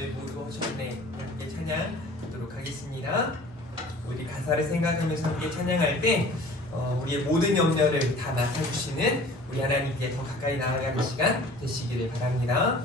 남을 모두 오셨네. 함께 찬양 듣도록 하겠습니다. 우리 가사를 생각하면서 함께 찬양할 때 우리의 모든 염려를 다 맡아주시는 우리 하나님께 더 가까이 나아가는 시간 되시기를 바랍니다.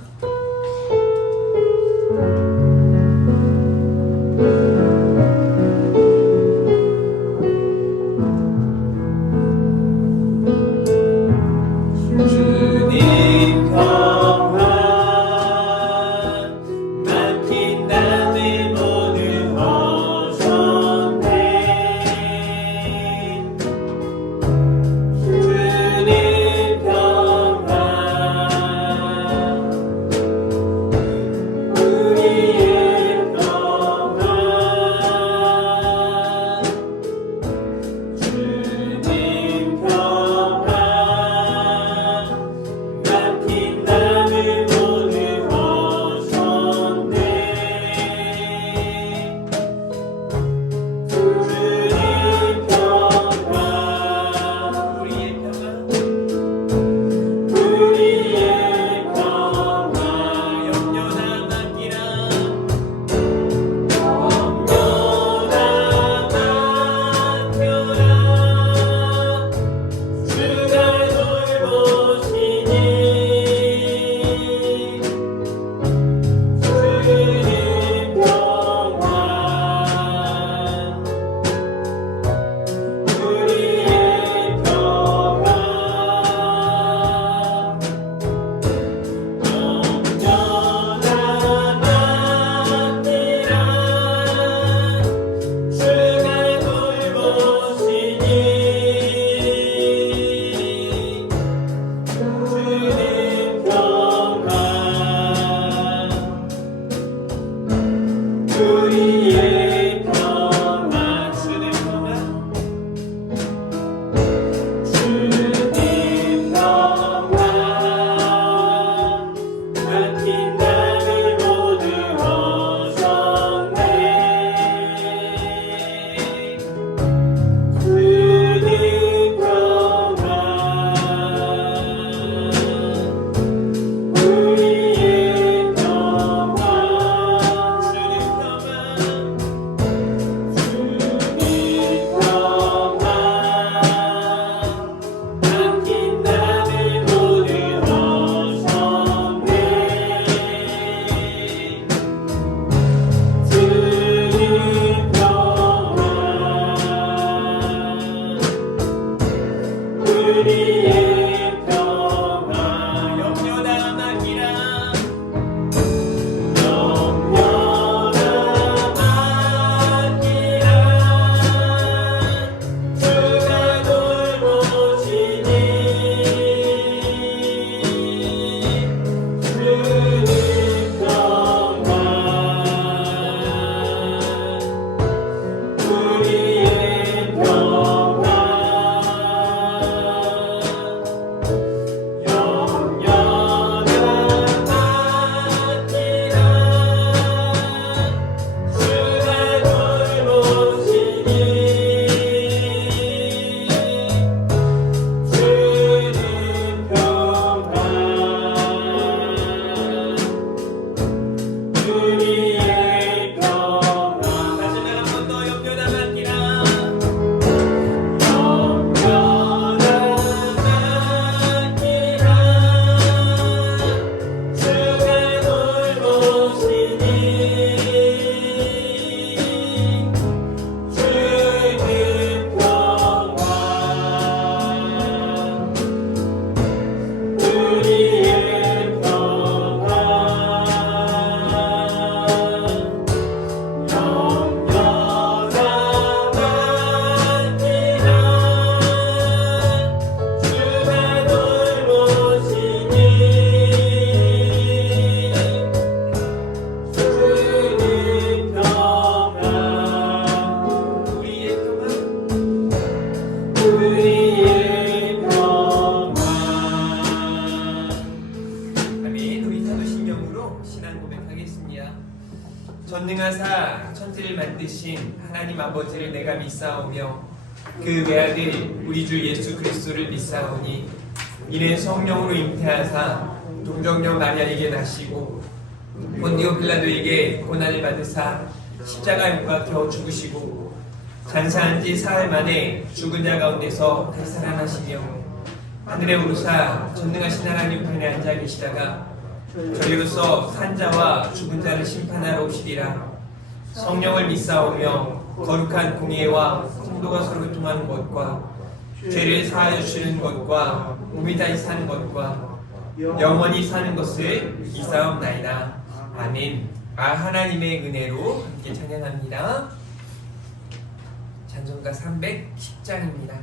전능하사 천지를 만드신 하나님 아버지를 내가 믿사오며 그 외아들 우리 주 예수 그리스도를 믿사오니 이는 성령으로 잉태하사 동정녀 마리아에게 나시고 본디오 빌라도에게 고난을 받으사 십자가에 못 박혀 죽으시고 장사한 지 사흘 만에 죽은 자 가운데서 다시 살아나시며 하늘에 오르사 전능하신 하나님 편에 앉아 계시다가 저리로서 산자와 죽은 자를 심판하러 오시리라. 성령을 믿사오며 거룩한 공예와 성도가 서로 교통하는 것과 죄를 사하여 주시는 것과 몸이 다시 사는 것과 영원히 사는 것을 믿사옵나이다. 아멘. 하나님의 은혜로 함께 찬양합니다. 찬송가 310장입니다.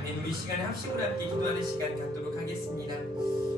아멘. 우리 시간에 합심으로 함께 기도하는 시간 갖도록 하겠습니다.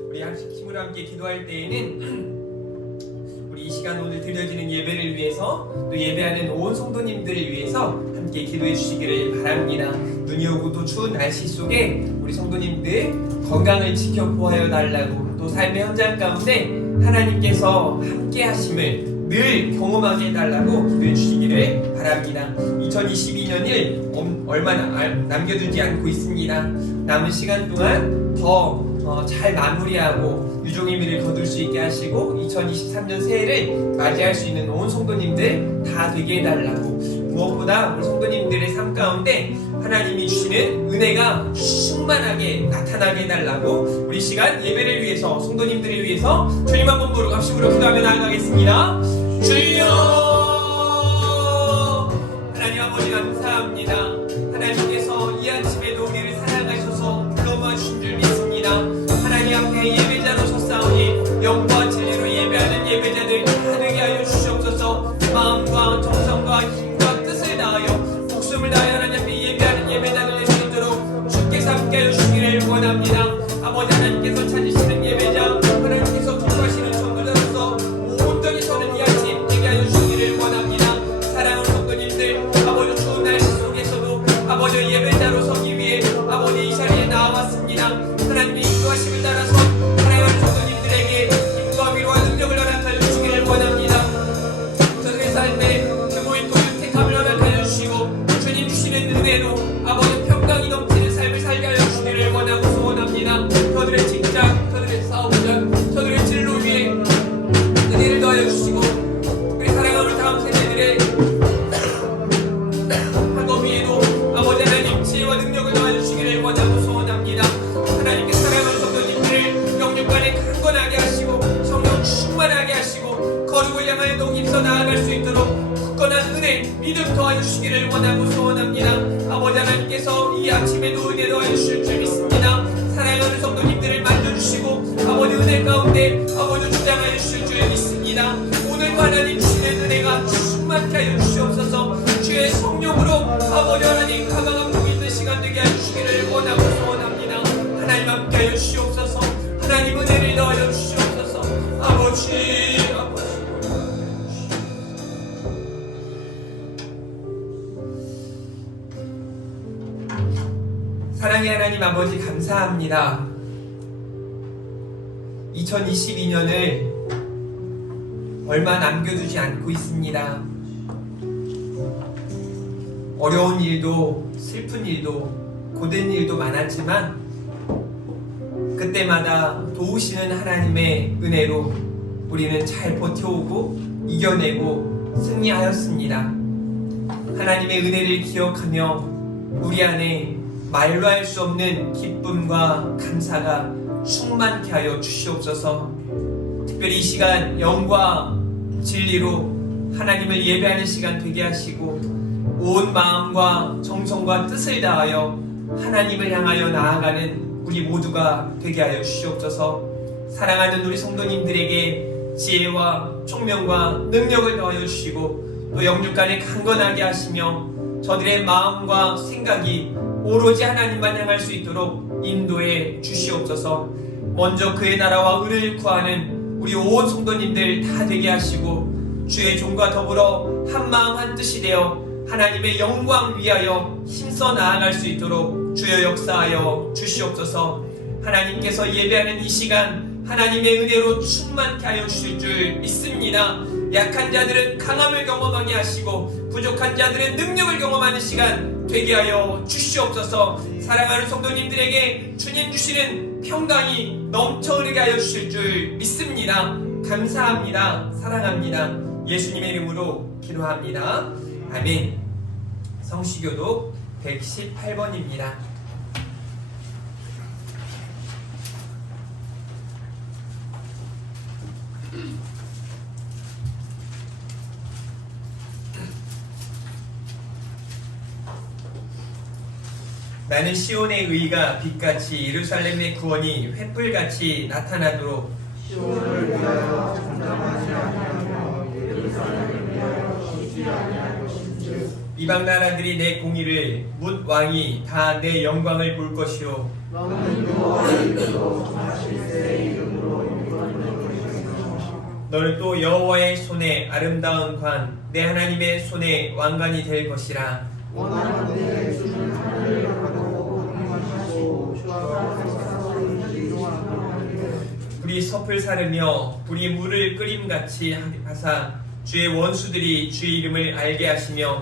우리 합심으로 함께 기도할 때에는 우리 이 시간 오늘 드려지는 예배를 위해서 또 예배하는 온 성도님들을 위해서 함께 기도해 주시기를 바랍니다. 눈이 오고 또 추운 날씨 속에 우리 성도님들 건강을 지켜 보호하여 달라고, 또 삶의 현장 가운데 하나님께서 함께 하심을 늘 경험하게 해달라고 기도해 주시기를 바랍니다. 2022년을 얼마 남겨두지 않고 있습니다. 남은 시간 동안 더 잘 마무리하고 유종의 미를 거둘 수 있게 하시고 2023년 새해를 맞이할 수 있는 온 성도님들 다 되게 해달라고, 무엇보다 우리 성도님들의 삶 가운데 하나님이 주시는 은혜가 충만하게 나타나게 해달라고 우리 시간 예배를 위해서, 성도님들을 위해서 주님 한번 부르고 합심으로 기도하며 나아가겠습니다. 주여, 하나님 아버지 감사합니다. 하나님께서 이 아침에도 우리를 사랑하셔서 불러모아 주신 줄 믿습니다. 하나님 앞에 예배자로 섰사오니 영과 진리로 예배하는 예배자들 다 되게 하여 주시옵소서. 마음과 정성과 힘과 뜻을 다하여 목숨을 다하여 하나님 앞에 예배하는 예배자들 될 수 있도록 주께서 함께 하여 주시기를 원합니다. 아버지 하나님께서 찾으시는 예배자, 하나님께서 기뻐하시는 종들로서 온전히 서는 이 아침 되게 하여 주시기를 원합니다. 사랑하는 성도님들, 아버지 추운 날씨 속에서도 아버지 예배자로 서기 위해 아버지 이 자리에 나와왔습니다. 하나님의 인도하심을 따라서 사랑하는 성도님들에게 힘과 위로와 능력을 허락하여 주시기를 원합니다. 저들의 삶에 규모 있고 유택함을 허락하여 주시고 주님 주시는 은혜로 아버지 평강이 넘치는 삶을 살게 하여 주시기를 원하고 소원합니다. 저들의 직장, 저들의 사업장, 저들의 진로 위에 은혜를 더하여 주시고 우리 사랑하는 다음 세대들의 학업 위에도 아버지 하나님 지혜와 능력을 더하여 주시기를 원하고 소원합니다. 하나님께 사랑하는 성도님들을 영육간에 강건하게 하시고 성령 충만하게 하시고 거룩을 향하여 더 힘써 나아갈 수 있도록 굳건한 은혜, 믿음 더하여 주시기를 원하고 소원합니다. 아버지 하나님께서 이 아침에도 은혜 더하여 주실 줄 믿습니다. 사랑하는 성도님들을 만져주시고 아버지 은혜 가운데 아버지 주장하여 주실 줄 믿습니다. 오늘도 하나님 주시는 은혜가 충만케 하여 주시옵소서. 주의 성령으로 아버지 하나님 가방한 복 있는 시간 되게 하여 주시기를 원하고 소원합니다. 하나님 함께 하여 주시옵소서. 하나님 은혜를 더하여 주시옵소서. 아버지 사랑의 하나님 아버지 감사합니다. 2022년을 얼마 남겨두지 않고 있습니다. 어려운 일도 슬픈 일도 고된 일도 많았지만 그때마다 도우시는 하나님의 은혜로 우리는 잘 버텨오고 이겨내고 승리하였습니다. 하나님의 은혜를 기억하며 우리 안에 말로 할 수 없는 기쁨과 감사가 충만케 하여 주시옵소서. 특별히 이 시간 영과 진리로 하나님을 예배하는 시간 되게 하시고 온 마음과 정성과 뜻을 다하여 하나님을 향하여 나아가는 우리 모두가 되게 하여 주시옵소서. 사랑하는 우리 성도님들에게 지혜와 총명과 능력을 더하여 주시고 또 영육간에 강건하게 하시며 저들의 마음과 생각이 오로지 하나님만 향할 수 있도록 인도해 주시옵소서. 먼저 그의 나라와 의를 구하는 우리 온 성도님들 다 되게 하시고 주의 종과 더불어 한 마음 한 뜻이 되어 하나님의 영광 위하여 힘써 나아갈 수 있도록 주여 역사하여 주시옵소서. 하나님께서 예배하는 이 시간 하나님의 은혜로 충만케 하여 주실 줄 믿습니다. 약한 자들은 강함을 경험하게 하시고 부족한 자들은 능력을 경험하는 시간 되게 하여 주시옵소서. 사랑하는 성도님들에게 주님 주시는 평강이 넘쳐 흐르게 하여 주실 줄 믿습니다. 감사합니다. 사랑합니다. 예수님의 이름으로 기도합니다. 아멘. 성시교독 118번입니다. 나는 시온의 의가 빛같이 예루살렘의 구원이 횃불같이 나타나도록 시온을 위하여 잠잠하지 아니하며 예루살렘을 위하여 쉬지 아니할 것인지 이방 나라들이 내 공의를 뭇 왕이 다 내 영광을 볼 것이요 너는 여호와의 이름으로 정하실 새 이름으로 일컬는 것이며 너는 또 여호와의 손에 아름다운 관 내 하나님의 손에 왕관이 될 것이라. 원하건대 주는 하늘을 가르고 공명하시고 주와 사사를 기도하노니 불이 섭을 사르며 불이 물을 끓임같이 하사 주의 원수들이 주의 이름을 알게 하시며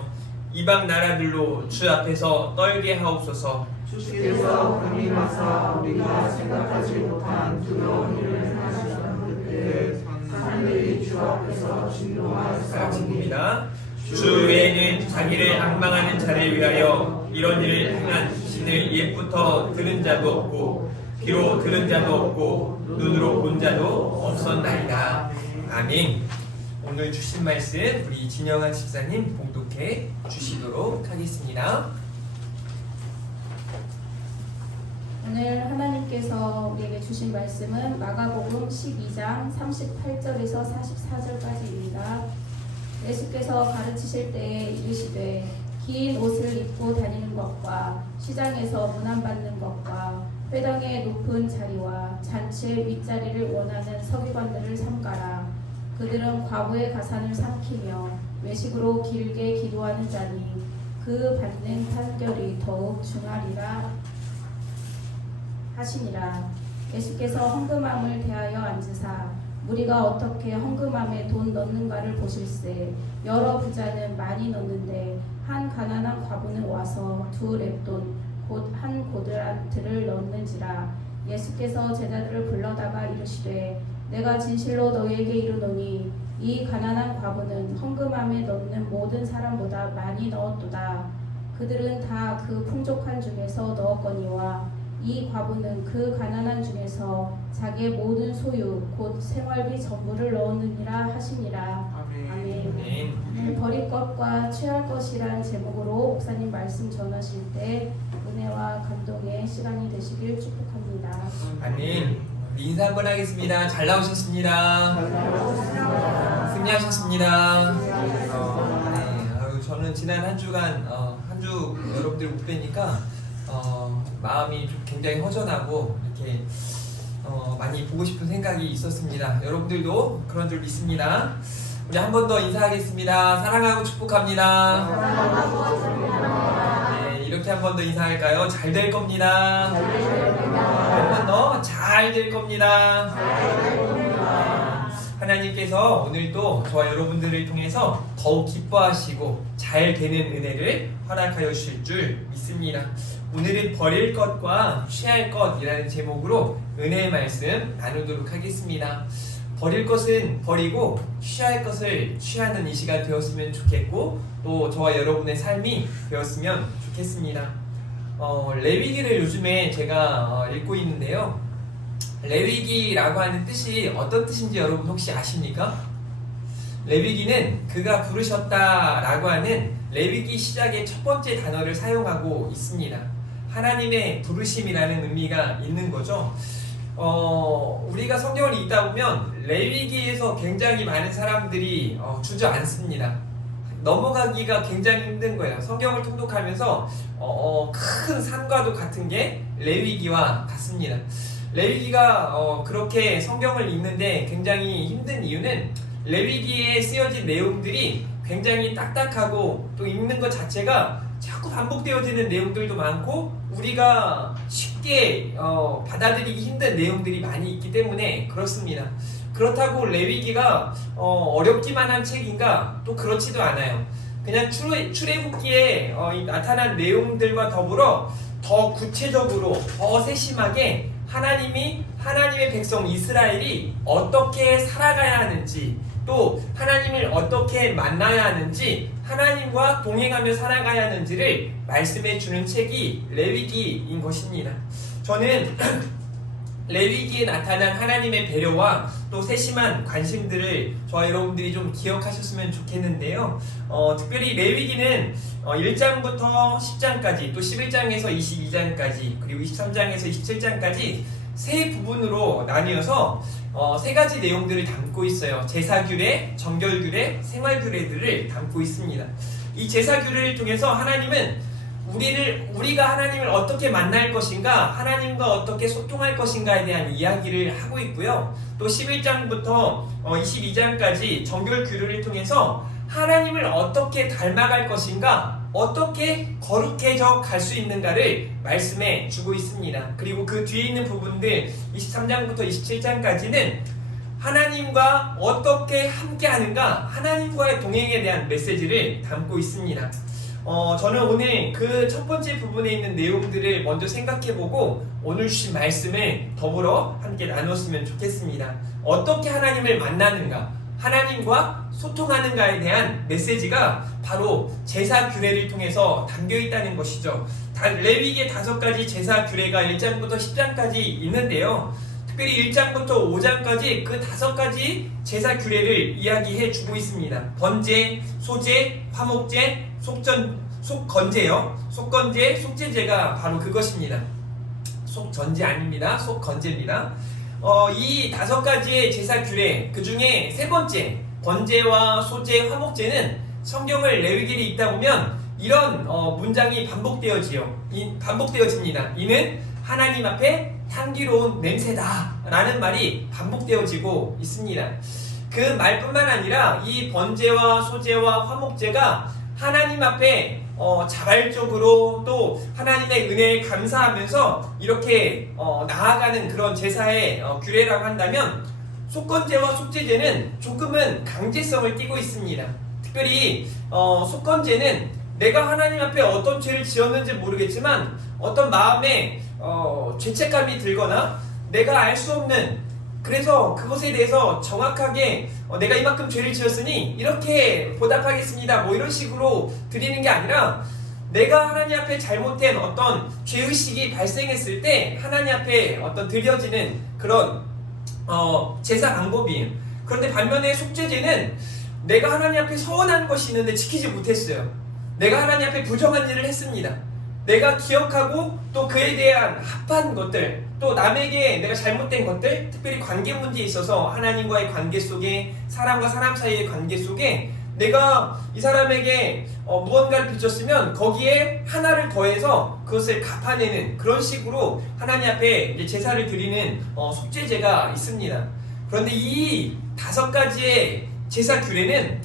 이방 나라들로 주 앞에서 떨게 하옵소서. 주께서 강림하사 우리가 생각하지 못한 두려운 일을 행하시던 그때 하늘이 주 앞에서 진동하였사오니 입니다. 주 외에는 자기를 앙망하는 자를 위하여 이런 일을 행한 신을 옛부터 들은 자도 없고 귀로 들은 자도 없고 눈으로 본 자도 없었나이다. 아멘. 오늘 주신 말씀 우리 진영아 집사님 봉독해 주시도록 하겠습니다. 오늘 하나님께서 우리에게 주신 말씀은 마가복음 12장 38절에서 44절까지입니다. 예수께서 가르치실 때에 이르시되 긴 옷을 입고 다니는 것과 시장에서 문안받는 것과 회당의 높은 자리와 잔치의 윗자리를 원하는 서기관들을 삼가라. 그들은 과부의 가산을 삼키며 외식으로 길게 기도하는 자니 그 받는 판결이 더욱 중하리라 하시니라. 예수께서 헌금함을 대하여 앉으사 무리가 어떻게 헌금함에 돈 넣는가를 보실세. 여러 부자는 많이 넣는데 한 가난한 과부는 와서 2렙돈 곧 한 고드란트를 넣는지라. 예수께서 제자들을 불러다가 이르시되 내가 진실로 너희에게 이르노니 이 가난한 과부는 헌금함에 넣는 모든 사람보다 많이 넣었도다. 그들은 다 그 풍족한 중에서 넣었거니와 이 과부는 그 가난한 중에서 자기의 모든 소유 곧 생활비 전부를 넣었느니라 하시니라. 아멘. 오늘 버릴 것과 취할 것이란 제목으로 목사님 말씀 전하실 때 은혜와 감동의 시간이 되시길 축복합니다. 아멘. 인사 한번 하겠습니다. 잘 나오셨습니다. 승리하셨습니다. 네, 저는 지난 한 주간 한 주 여러분들 못 뵈니까 마음이 좀 굉장히 허전하고 이렇게 많이 보고 싶은 생각이 있었습니다. 여러분들도 그런 줄 믿습니다. 우리 한 번 더 인사하겠습니다. 사랑하고 축복합니다. 네, 이렇게 한 번 더 인사할까요? 잘 될 겁니다. 한 번 더 잘 될 겁니다. 하나님께서 오늘도 저와 여러분들을 통해서 더욱 기뻐하시고 잘 되는 은혜를 허락하여 주실 줄 믿습니다. 오늘은 버릴 것과 취할 것이라는 제목으로 은혜의 말씀 나누도록 하겠습니다. 버릴 것은 버리고 취할 것을 취하는 이 시간 되었으면 좋겠고 또 저와 여러분의 삶이 되었으면 좋겠습니다. 레위기를 요즘에 제가 읽고 있는데요. 레위기라고 하는 뜻이 어떤 뜻인지 여러분 혹시 아십니까? 레위기는 그가 부르셨다라고 하는 레위기 시작의 첫 번째 단어를 사용하고 있습니다. 하나님의 부르심이라는 의미가 있는 거죠. 우리가 성경을 읽다 보면 레위기에서 굉장히 많은 사람들이 주저앉습니다. 넘어가기가 굉장히 힘든 거예요. 성경을 통독하면서 큰 산과도 같은 게 레위기와 같습니다. 레위기가 그렇게 성경을 읽는데 굉장히 힘든 이유는 레위기에 쓰여진 내용들이 굉장히 딱딱하고 또 읽는 것 자체가 자꾸 반복되어지는 내용들도 많고 우리가 쉽게 받아들이기 힘든 내용들이 많이 있기 때문에 그렇습니다. 그렇다고 레위기가 어렵기만 한 책인가? 또 그렇지도 않아요. 그냥 출애굽기에 나타난 내용들과 더불어 더 구체적으로 더 세심하게 하나님의 백성 이스라엘이 어떻게 살아가야 하는지 또 하나님을 어떻게 만나야 하는지 하나님과 동행하며 살아가야 하는지를 말씀해 주는 책이 레위기인 것입니다. 저는 레위기에 나타난 하나님의 배려와 또 세심한 관심들을 저와 여러분들이 좀 기억하셨으면 좋겠는데요. 특별히 레위기는 1장부터 10장까지 또 11장에서 22장까지 그리고 23장에서 27장까지 세 부분으로 나뉘어서 세 가지 내용들을 담고 있어요. 제사규례, 정결규례, 생활규례들을 담고 있습니다. 이 제사 규례를 통해서 하나님은 우리가 하나님을 어떻게 만날 것인가, 하나님과 어떻게 소통할 것인가에 대한 이야기를 하고 있고요. 또 11장부터 22장까지 정결 규례를 통해서 하나님을 어떻게 닮아갈 것인가, 어떻게 거룩해져 갈 수 있는가를 말씀해 주고 있습니다. 그리고 그 뒤에 있는 부분들 23장부터 27장까지는 하나님과 어떻게 함께하는가, 하나님과의 동행에 대한 메시지를 담고 있습니다. 저는 오늘 그 첫 번째 부분에 있는 내용들을 먼저 생각해보고 오늘 주신 말씀을 더불어 함께 나눴으면 좋겠습니다. 어떻게 하나님을 만나는가, 하나님과 소통하는가에 대한 메시지가 바로 제사 규례를 통해서 담겨 있다는 것이죠. 레위기의 5가지 제사 규례가 1장부터 10장까지 있는데요. 특별히 1장부터 5장까지 그 5가지 제사 규례를 이야기해 주고 있습니다. 번제, 소제, 화목제, 속건제요. 속건제, 속제제가 바로 그것입니다. 속전제 아닙니다. 속건제입니다. 이 5가지의 제사 규례, 그 중에 세 번째 번제와 소제, 화목제는 성경을 레위기에 읽다 보면 이런 문장이 반복되어집니다. 이는 하나님 앞에 향기로운 냄새다 라는 말이 반복되어지고 있습니다. 그 말뿐만 아니라 이 번제와 소제와 화목제가 하나님 앞에 자발적으로 또 하나님의 은혜에 감사하면서 이렇게 나아가는 그런 제사의 규례라고 한다면, 속건제와 속제제는 조금은 강제성을 띠고 있습니다. 특별히 속건제는 내가 하나님 앞에 어떤 죄를 지었는지 모르겠지만 어떤 마음에 죄책감이 들거나 내가 알 수 없는, 그래서 그것에 대해서 정확하게 내가 이만큼 죄를 지었으니 이렇게 보답하겠습니다 뭐 이런 식으로 드리는 게 아니라, 내가 하나님 앞에 잘못된 어떤 죄의식이 발생했을 때 하나님 앞에 어떤 드려지는 그런 제사 방법이에요. 그런데 반면에 속죄제는 내가 하나님 앞에 서운한 것이 있는데 지키지 못했어요. 내가 하나님 앞에 부정한 일을 했습니다. 내가 기억하고 또 그에 대한 합한 것들, 또 남에게 내가 잘못된 것들, 특별히 관계 문제에 있어서 하나님과의 관계 속에, 사람과 사람 사이의 관계 속에 내가 이 사람에게 무언가를 빚졌으면 거기에 하나를 더해서 그것을 갚아내는 그런 식으로 하나님 앞에 이제 제사를 드리는 속죄제가 있습니다. 그런데 이 5가지의 제사 규례는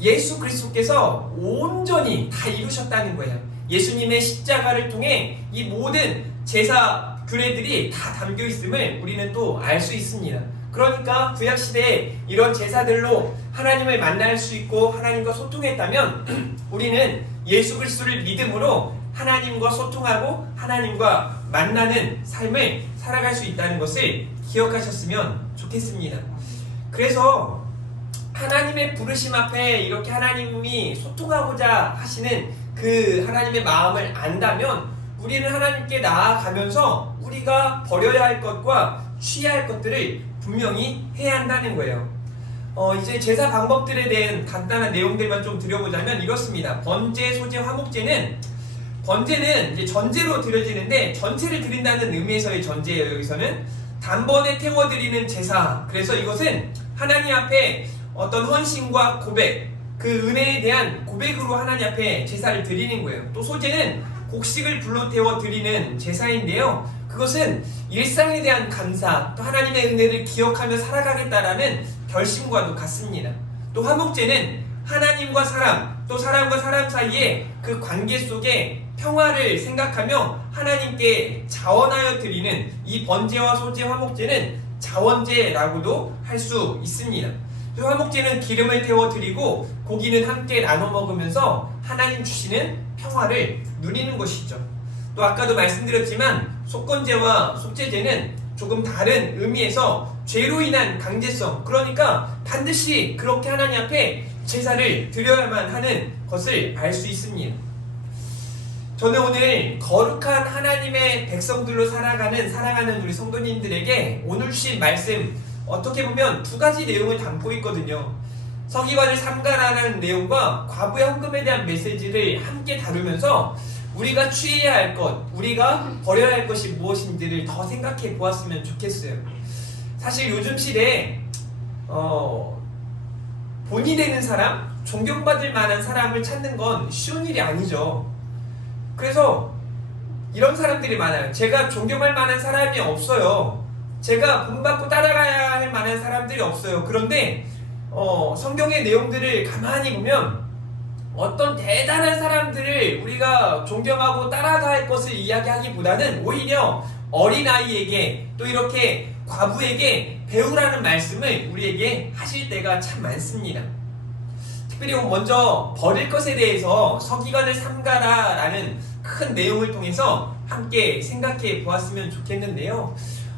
예수 그리스도께서 온전히 다 이루셨다는 거예요. 예수님의 십자가를 통해 이 모든 제사 규례들이 다 담겨 있음을 우리는 또 알 수 있습니다. 그러니까 구약시대에 이런 제사들로 하나님을 만날 수 있고 하나님과 소통했다면 우리는 예수 그리스도를 믿음으로 하나님과 소통하고 하나님과 만나는 삶을 살아갈 수 있다는 것을 기억하셨으면 좋겠습니다. 그래서 하나님의 부르심 앞에 이렇게 하나님이 소통하고자 하시는 그 하나님의 마음을 안다면 우리는 하나님께 나아가면서 우리가 버려야 할 것과 취해야 할 것들을 분명히 해야 한다는 거예요. 이제 제사 방법들에 대한 간단한 내용들만 좀 드려보자면 이렇습니다. 번제, 소제, 화목제는, 번제는 이제 전제로 드려지는데 전체를 드린다는 의미에서의 전제예요. 여기서는 단번에 태워드리는 제사. 그래서 이것은 하나님 앞에 어떤 헌신과 고백, 그 은혜에 대한 고백으로 하나님 앞에 제사를 드리는 거예요. 또 소제는 곡식을 불로 태워 드리는 제사인데요. 그것은 일상에 대한 감사, 또 하나님의 은혜를 기억하며 살아가겠다라는 결심과도 같습니다. 또 화목제는 하나님과 사람, 또 사람과 사람 사이의 그 관계 속에 평화를 생각하며 하나님께 자원하여 드리는, 이 번제와 소제, 화목제는 자원제라고도 할 수 있습니다. 화목제는 기름을 태워 드리고 고기는 함께 나눠 먹으면서 하나님 주시는 평화를 누리는 것이죠. 또 아까도 말씀드렸지만 속건제와 속죄제는 조금 다른 의미에서 죄로 인한 강제성, 그러니까 반드시 그렇게 하나님 앞에 제사를 드려야만 하는 것을 알 수 있습니다. 저는 오늘 거룩한 하나님의 백성들로 살아가는 사랑하는 우리 성도님들에게 오늘 주신 말씀, 어떻게 보면 2가지 내용을 담고 있거든요. 서기관을 삼가라는 내용과 과부의 헌금에 대한 메시지를 함께 다루면서 우리가 취해야 할 것, 우리가 버려야 할 것이 무엇인지를 더 생각해 보았으면 좋겠어요. 사실 요즘 시대에 본이 되는 사람, 존경받을 만한 사람을 찾는 건 쉬운 일이 아니죠. 그래서 이런 사람들이 많아요. 제가 존경할 만한 사람이 없어요. 제가 본받고 따라가야 할 만한 사람들이 없어요. 그런데 성경의 내용들을 가만히 보면 어떤 대단한 사람들을 우리가 존경하고 따라갈 것을 이야기하기보다는 오히려 어린아이에게 또 이렇게 과부에게 배우라는 말씀을 우리에게 하실 때가 참 많습니다. 특별히 먼저 버릴 것에 대해서 서기관을 삼가라 라는 큰 내용을 통해서 함께 생각해 보았으면 좋겠는데요.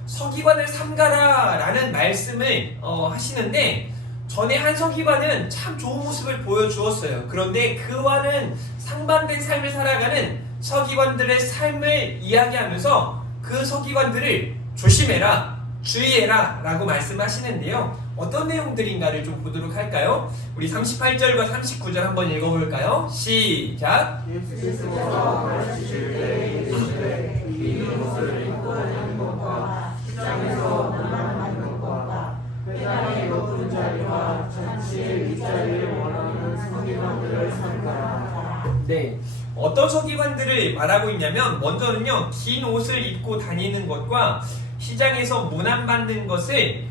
서기관을 삼가라 라는 말씀을 하시는데 전에 한 서기관은 참 좋은 모습을 보여주었어요. 그런데 그와는 상반된 삶을 살아가는 서기관들의 삶을 이야기하면서 그 서기관들을 조심해라, 주의해라 라고 말씀하시는데요. 어떤 내용들인가를 좀 보도록 할까요? 우리 38절과 39절 한번 읽어볼까요? 시작! 예수께서 가르치실 때 이르시되 긴 옷을 입고 다니는 것과 시장에서 문안 받는 것과 회당의 높은 자리와 잔치의 윗자리를 원하는 서기관들을 삼가라. 네, 어떤 서기관들을 말하고 있냐면 먼저는요, 긴 옷을 입고 다니는 것과 시장에서 문안받는 것을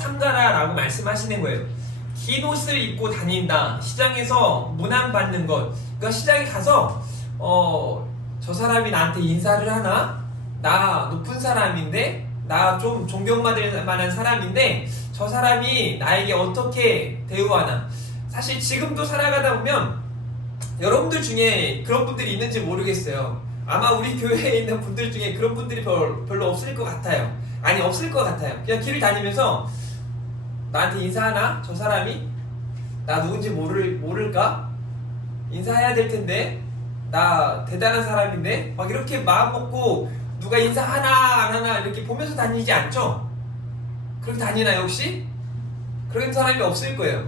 삼가라 라고 말씀하시는 거예요. 긴 옷을 입고 다닌다, 시장에서 문안받는 것. 그러니까 시장에 가서 저 사람이 나한테 인사를 하나? 나 높은 사람인데, 나 좀 존경받을 만한 사람인데 저 사람이 나에게 어떻게 대우하나. 사실 지금도 살아가다 보면 여러분들 중에 그런 분들이 있는지 모르겠어요. 아마 우리 교회에 있는 분들 중에 그런 분들이 별로 없을 것 같아요. 아니, 없을 것 같아요. 그냥 길을 다니면서 나한테 인사하나? 저 사람이? 나 누군지 모를까? 인사해야 될 텐데, 나 대단한 사람인데? 막 이렇게 마음 먹고 누가 인사하나 안 하나 이렇게 보면서 다니지 않죠? 그렇게 다니나요 혹시? 그런 사람이 없을 거예요.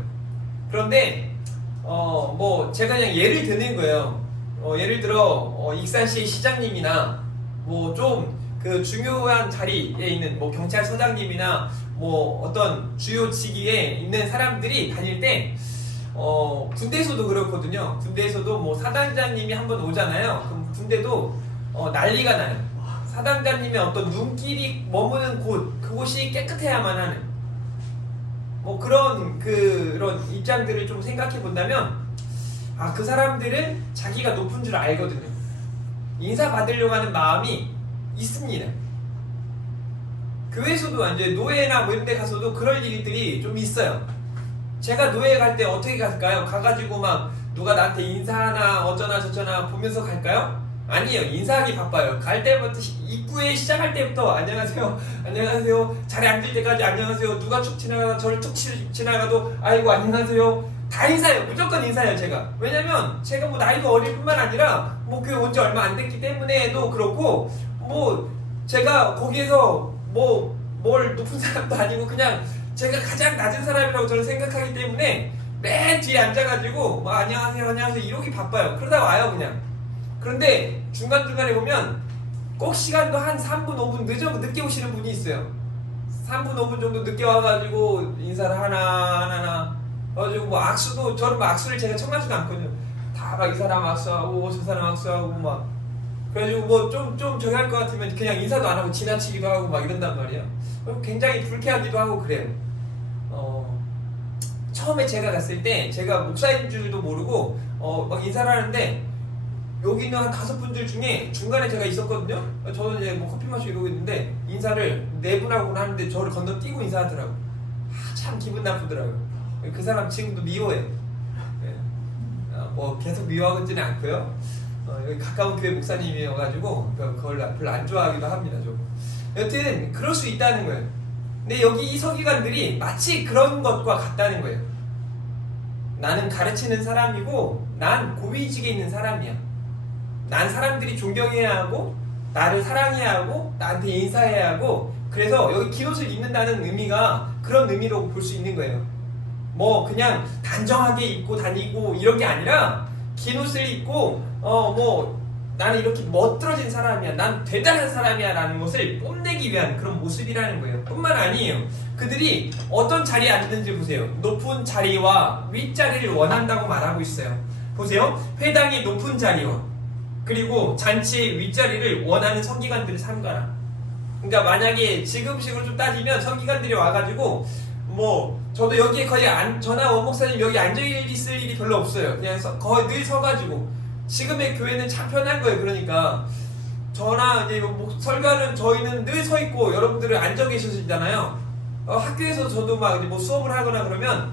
그런데 뭐 제가 그냥 예를 드는 거예요. 예를 들어 익산시 시장님이나 뭐 좀 그 중요한 자리에 있는 뭐 경찰서장님이나 뭐 어떤 주요 직위에 있는 사람들이 다닐 때 군대에서도 그렇거든요. 군대에서도 뭐 사단장님이 한번 오잖아요. 그럼 군대도 난리가 나요. 사단장님의 어떤 눈길이 머무는 그곳이 깨끗해야만 하는 뭐 그런 입장들을 좀 생각해 본다면, 그 사람들은 자기가 높은 줄 알거든요. 인사 받으려고 하는 마음이 있습니다. 교회에서도 이제 노예나 뭐 이런 데 가서도 그럴 일들이 좀 있어요. 제가 노예 갈 때 어떻게 갈까요? 가가지고 막 누가 나한테 인사하나 어쩌나 저쩌나 보면서 갈까요? 아니에요. 인사하기 바빠요. 갈 때부터 입구에 시작할 때부터 안녕하세요, 안녕하세요, 자리에 앉을 때까지 안녕하세요, 누가 쭉 지나가다 저를 툭 지나가도 아이고 안녕하세요, 다 인사해요. 무조건 인사해요 제가. 왜냐면 제가 뭐 나이도 어릴 뿐만 아니라 뭐 교회 온 지 얼마 안 됐기 때문에도 그렇고, 뭐 제가 거기에서 뭘 높은 사람도 아니고 그냥 제가 가장 낮은 사람이라고 저는 생각하기 때문에 맨 뒤에 앉아가지고 뭐 안녕하세요 이러기 바빠요. 그러다 와요 그냥. 그런데 중간중간에 보면 꼭 시간도 한 3분 5분 늦게 오시는 분이 있어요. 3분 5분 정도 늦게 와가지고 인사를 하나 그래가지고 뭐 악수도, 저는 뭐 악수를 제가 청하지도 않거든요. 다 막 이 사람 악수하고 저 사람 악수하고 막 그래가지고 뭐 좀 저기 할 것 같으면 그냥 인사도 안 하고 지나치기도 하고 막 이런단 말이에요. 굉장히 불쾌하기도 하고 그래요. 처음에 제가 갔을 때 제가 목사인 줄도 모르고 막 인사를 하는데 여기 있는 한 5분들 중에 중간에 제가 있었거든요. 저는 이제 뭐 커피 마시고 이러고 있는데 인사를 4분하고 하는데 저를 건너뛰고 인사하더라고. 참 기분 나쁘더라고요. 그 사람 지금도 미워해요. 뭐 계속 미워하지는 않고요. 여기 가까운 교회 목사님이어가지고 그걸 별로 안 좋아하기도 합니다. 좀. 여튼 그럴 수 있다는 거예요. 근데 여기 이 서기관들이 마치 그런 것과 같다는 거예요. 나는 가르치는 사람이고 난 고위직에 있는 사람이야. 난 사람들이 존경해야 하고 나를 사랑해야 하고 나한테 인사해야 하고, 그래서 여기 긴 옷을 입는다는 의미가 그런 의미로 볼 수 있는 거예요. 뭐 그냥 단정하게 입고 다니고 이런 게 아니라 긴 옷을 입고 뭐 나는 이렇게 멋들어진 사람이야, 난 대단한 사람이야 라는 것을 뽐내기 위한 그런 모습이라는 거예요. 뿐만 아니에요. 그들이 어떤 자리에 앉는지 보세요. 높은 자리와 윗자리를 원한다고 말하고 있어요. 보세요. 회당의 높은 자리와 그리고 잔치의 윗자리를 원하는 서기관들을 삼가라. 그러니까 만약에 지금식으로 좀 따지면 서기관들이 와가지고 뭐 저도 여기에 거의 저나 원목사님 여기 앉아있을 일이 별로 없어요. 그냥 거의 늘 서가지고 지금의 교회는 참 편한 거예요. 그러니까 저나 이제 설교하는 저희는 늘 서 있고 여러분들은 앉아 계시잖아요. 학교에서 저도 막 이제 뭐 수업을 하거나 그러면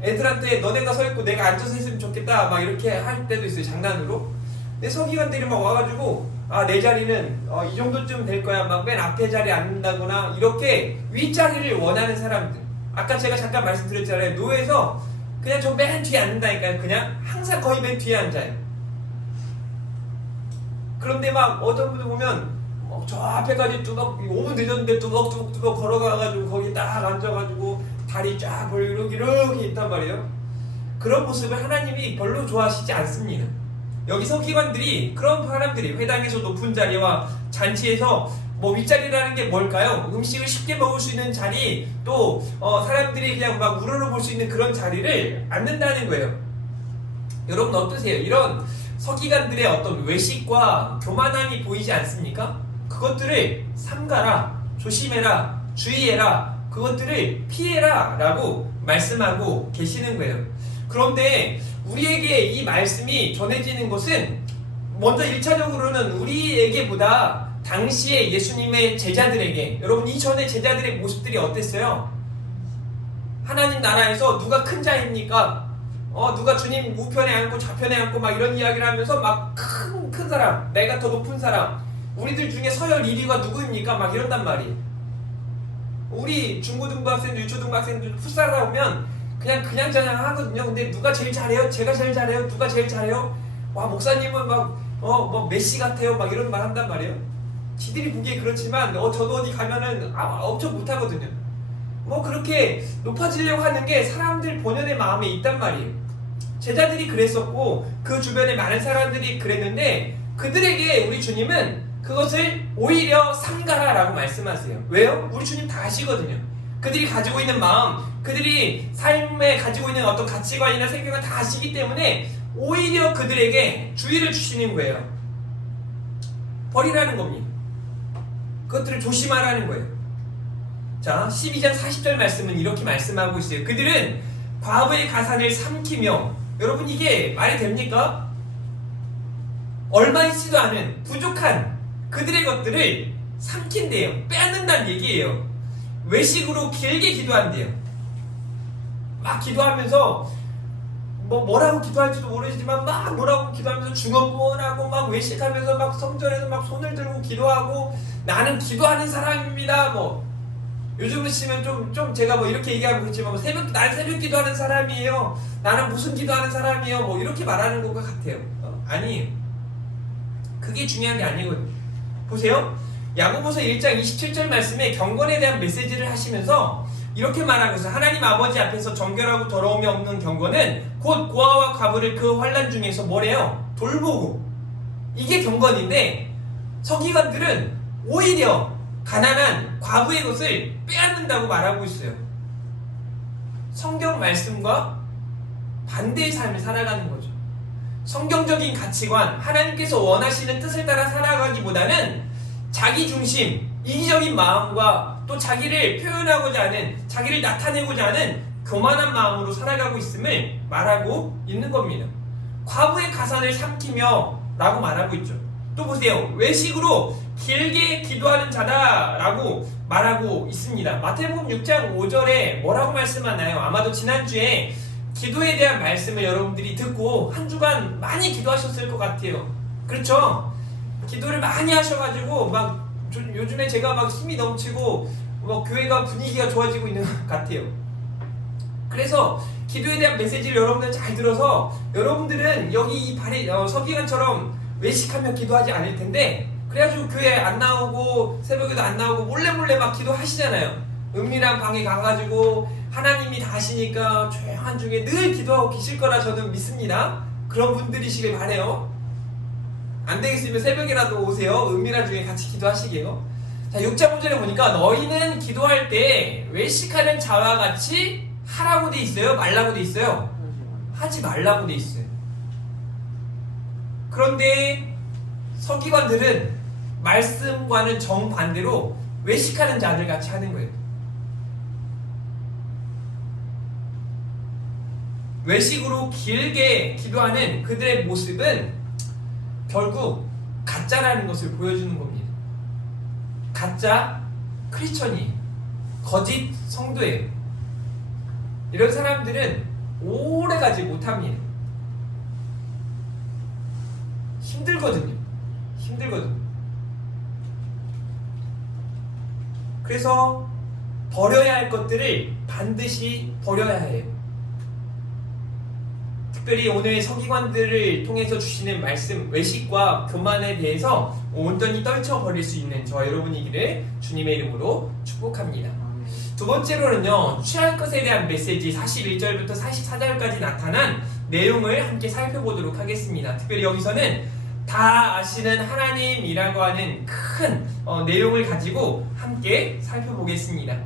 애들한테 너네가 서 있고 내가 앉아서 있으면 좋겠다 막 이렇게 할 때도 있어요. 장난으로. 근데 서기관들이 막 와가지고 내 자리는 이 정도쯤 될 거야 막 맨 앞에 자리에 앉는다거나 이렇게 윗자리를 원하는 사람들. 아까 제가 잠깐 말씀드렸잖아요. 노예에서 그냥 저 맨 뒤에 앉는다니까요. 그냥 항상 거의 맨 뒤에 앉아요. 그런데 막 어떤 분들 보면 저 앞에까지 뚜벅 5분 늦었는데 뚜벅 걸어가가지고 거기 딱 앉아가지고 다리 쫙 벌리고 이렇게 있단 말이에요. 그런 모습을 하나님이 별로 좋아하시지 않습니다. 여기 서기관들이 그런 사람들이 회당에서 높은 자리와 잔치에서 뭐 윗자리라는 게 뭘까요? 음식을 쉽게 먹을 수 있는 자리, 또 사람들이 그냥 막 우러러볼 수 있는 그런 자리를 앉는다는 거예요. 여러분 어떠세요? 이런 서기관들의 어떤 외식과 교만함이 보이지 않습니까? 그것들을 삼가라, 조심해라, 주의해라, 그것들을 피해라 라고 말씀하고 계시는 거예요. 그런데 우리에게 이 말씀이 전해지는 것은 먼저 1차적으로는 우리에게보다 당시에 예수님의 제자들에게, 여러분 이전의 제자들의 모습들이 어땠어요? 하나님 나라에서 누가 큰 자입니까? 누가 주님 우편에 앉고 좌편에 앉고 막 이런 이야기를 하면서 막 큰 사람, 내가 더 높은 사람, 우리들 중에 서열 1위가 누구입니까? 막 이런단 말이에요. 우리 중고등부 학생들, 유초등부 학생들 풋살하다 보면 그냥 하거든요. 근데 누가 제일 잘해요? 제가 제일 잘해요? 누가 제일 잘해요? 와, 목사님은 뭐 메시 같아요? 막 이런 말 한단 말이에요. 지들이 보기에 그렇지만 저도 어디 가면은 엄청 못하거든요. 뭐 그렇게 높아지려고 하는 게 사람들 본연의 마음에 있단 말이에요. 제자들이 그랬었고 그 주변에 많은 사람들이 그랬는데 그들에게 우리 주님은 그것을 오히려 삼가라 라고 말씀하세요. 왜요? 우리 주님 다 아시거든요. 그들이 가지고 있는 마음, 그들이 삶에 가지고 있는 어떤 가치관이나 생각을 다 아시기 때문에 오히려 그들에게 주의를 주시는 거예요. 버리라는 겁니다. 그것들을 조심하라는 거예요. 자, 12장 40절 말씀은 이렇게 말씀하고 있어요. 그들은 과부의 가산을 삼키며, 여러분 이게 말이 됩니까? 얼마 있지도 않은 부족한 그들의 것들을 삼킨대요. 빼앗는다는 얘기예요. 외식으로 길게 기도한대요. 막 기도하면서 뭐라고 기도할지도 모르지만 막 뭐라고 기도하면서 중언부언하고 막 외식하면서 막 성전에서 막 손을 들고 기도하고 나는 기도하는 사람입니다. 요즘은 치면 좀 제가 이렇게 얘기하고 그렇지만 나는 새벽 기도하는 사람이에요. 나는 무슨 기도하는 사람이에요. 이렇게 말하는 것 같아요. 아니에요. 그게 중요한 게 아니거든요. 보세요. 야고보서 1장 27절 말씀에 경건에 대한 메시지를 하시면서 이렇게 말하고 있어요. 하나님 아버지 앞에서 정결하고 더러움이 없는 경건은 곧 고아와 과부를 그 환난 중에서 뭐래요? 돌보고. 이게 경건인데 서기관들은 오히려 가난한 과부의 것을 빼앗는다고 말하고 있어요. 성경 말씀과 반대의 삶을 살아가는 거죠. 성경적인 가치관, 하나님께서 원하시는 뜻을 따라 살아가기보다는 자기 중심, 이기적인 마음과 또 자기를 표현하고자 하는, 자기를 나타내고자 하는 교만한 마음으로 살아가고 있음을 말하고 있는 겁니다. 과부의 가산을 삼키며 라고 말하고 있죠. 또 보세요. 외식으로 길게 기도하는 자다라고 말하고 있습니다. 마태복음 6장 5절에 뭐라고 말씀하나요? 아마도 지난주에 기도에 대한 말씀을 여러분들이 듣고 한 주간 많이 기도하셨을 것 같아요. 그렇죠? 기도를 많이 하셔가지고 요즘에 제가 막 힘이 넘치고 교회가 분위기가 좋아지고 있는 것 같아요. 그래서 기도에 대한 메시지를 여러분들 잘 들어서 여러분들은 여기 이 서기관처럼 외식하며 기도하지 않을 텐데, 그래가지고 교회 안 나오고 새벽에도 안 나오고 몰래 막 기도하시잖아요. 은밀한 방에 가가지고 하나님이 다 아시니까 조용한 중에 늘 기도하고 계실 거라 저는 믿습니다. 그런 분들이시길 바래요. 안 되겠으면 새벽이라도 오세요. 은밀한 중에 같이 기도하시게요. 자, 6장 5절에 보니까 너희는 기도할 때 외식하는 자와 같이 하라고 돼 있어요? 말라고 돼 있어요? 하지 말라고 돼 있어요. 그런데 서기관들은 말씀과는 정반대로 외식하는 자들 같이 하는 거예요. 외식으로 길게 기도하는 그들의 모습은 결국 가짜라는 것을 보여주는 겁니다. 가짜 크리스천이에요. 거짓 성도예요. 이런 사람들은 오래 가지 못합니다. 힘들거든요. 그래서 버려야 할 것들을 반드시 버려야 해요. 특별히 오늘 서기관들을 통해서 주시는 말씀, 외식과 교만에 대해서 온전히 떨쳐버릴 수 있는 저와 여러분이기를 주님의 이름으로 축복합니다. 두 번째로는요, 취할 것에 대한 메시지 41절부터 44절까지 나타난 내용을 함께 살펴보도록 하겠습니다. 특별히 여기서는 다 아시는 하나님이라고 하는 큰 내용을 가지고 함께 살펴보겠습니다.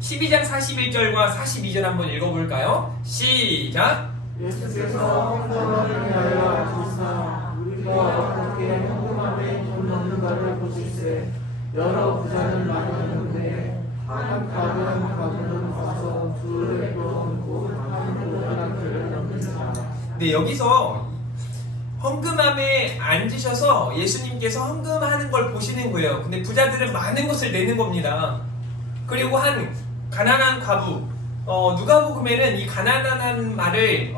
12장 41절과 42절 한번 읽어볼까요? 시작! 예수께서 헌금함을 위하여 앉으사 우리가 어떻게 헌금함에 돈 넣는가를 보실세. 여러 부자는 많았는데 한 가난한 가부는 와서 두 랩돈 곧 한 도다리를 넣는 자. 네, 여기서 헌금함에 앉으셔서 예수님께서 헌금하는 걸 보시는 거예요. 근데 부자들은 많은 것을 내는 겁니다. 그리고 한 가난한 과부, 누가복음에는 이 가난한 말을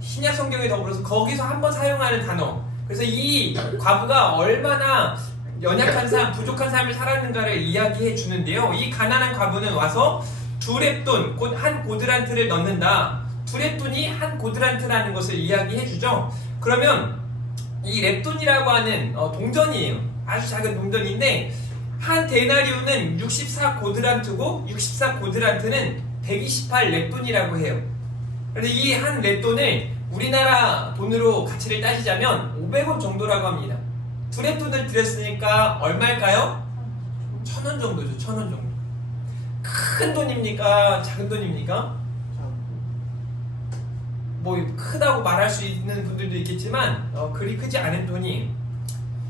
신약 성경에 더불어서 거기서 한번 사용하는 단어. 그래서 이 과부가 얼마나 연약한 삶, 부족한 삶을 살았는가를 이야기해 주는데요. 이 가난한 과부는 와서 두 랩돈, 곧 한 고드란트를 넣는다. 두 랩돈이 한 고드란트라는 것을 이야기해 주죠. 그러면 이 랩돈이라고 하는 동전이에요. 아주 작은 동전인데 한 데나리온은 64고드란트고 64고드란트는 128랩돈이라고 해요. 그런데 이 한 랩돈을 우리나라 돈으로 가치를 따지자면 500원 정도라고 합니다. 두 랩돈을 드렸으니까 얼마일까요? 1,000원 정도죠. 1,000원 정도. 큰 돈입니까? 작은 돈입니까? 뭐 크다고 말할 수 있는 분들도 있겠지만 그리 크지 않은 돈이에요.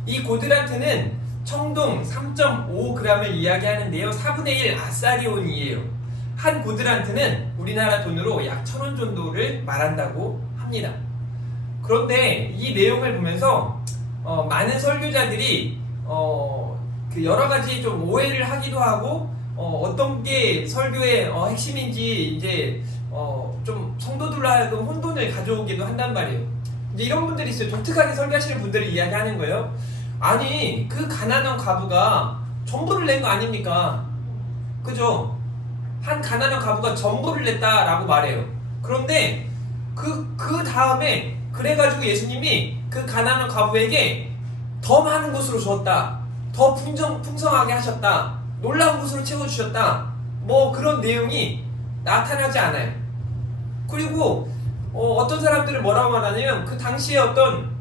이 고드란트는 청동 3.5g을 이야기하는데요. 4분의 1 아사리온이에요. 한 고드란트는 우리나라 돈으로 약 1,000원 정도를 말한다고 합니다. 그런데 이 내용을 보면서 많은 설교자들이 그 여러 가지 좀 오해를 하기도 하고 어떤 게 설교의 핵심인지 이제 좀 성도들로 하여금 혼돈을 가져오기도 한단 말이에요. 이제 이런 분들이 있어요. 독특하게 설교하시는 분들이 이야기하는 거예요. 아니, 그 가난한 과부가 전부를 낸 거 아닙니까? 그죠? 한 가난한 과부가 전부를 냈다라고 말해요. 그런데 그 다음에 그래가지고 예수님이 그 가난한 과부에게 더 많은 것으로 주었다. 더 풍성하게 하셨다. 놀라운 것으로 채워주셨다. 뭐 그런 내용이 나타나지 않아요. 그리고 어떤 사람들은 뭐라고 말하냐면 그 당시에 어떤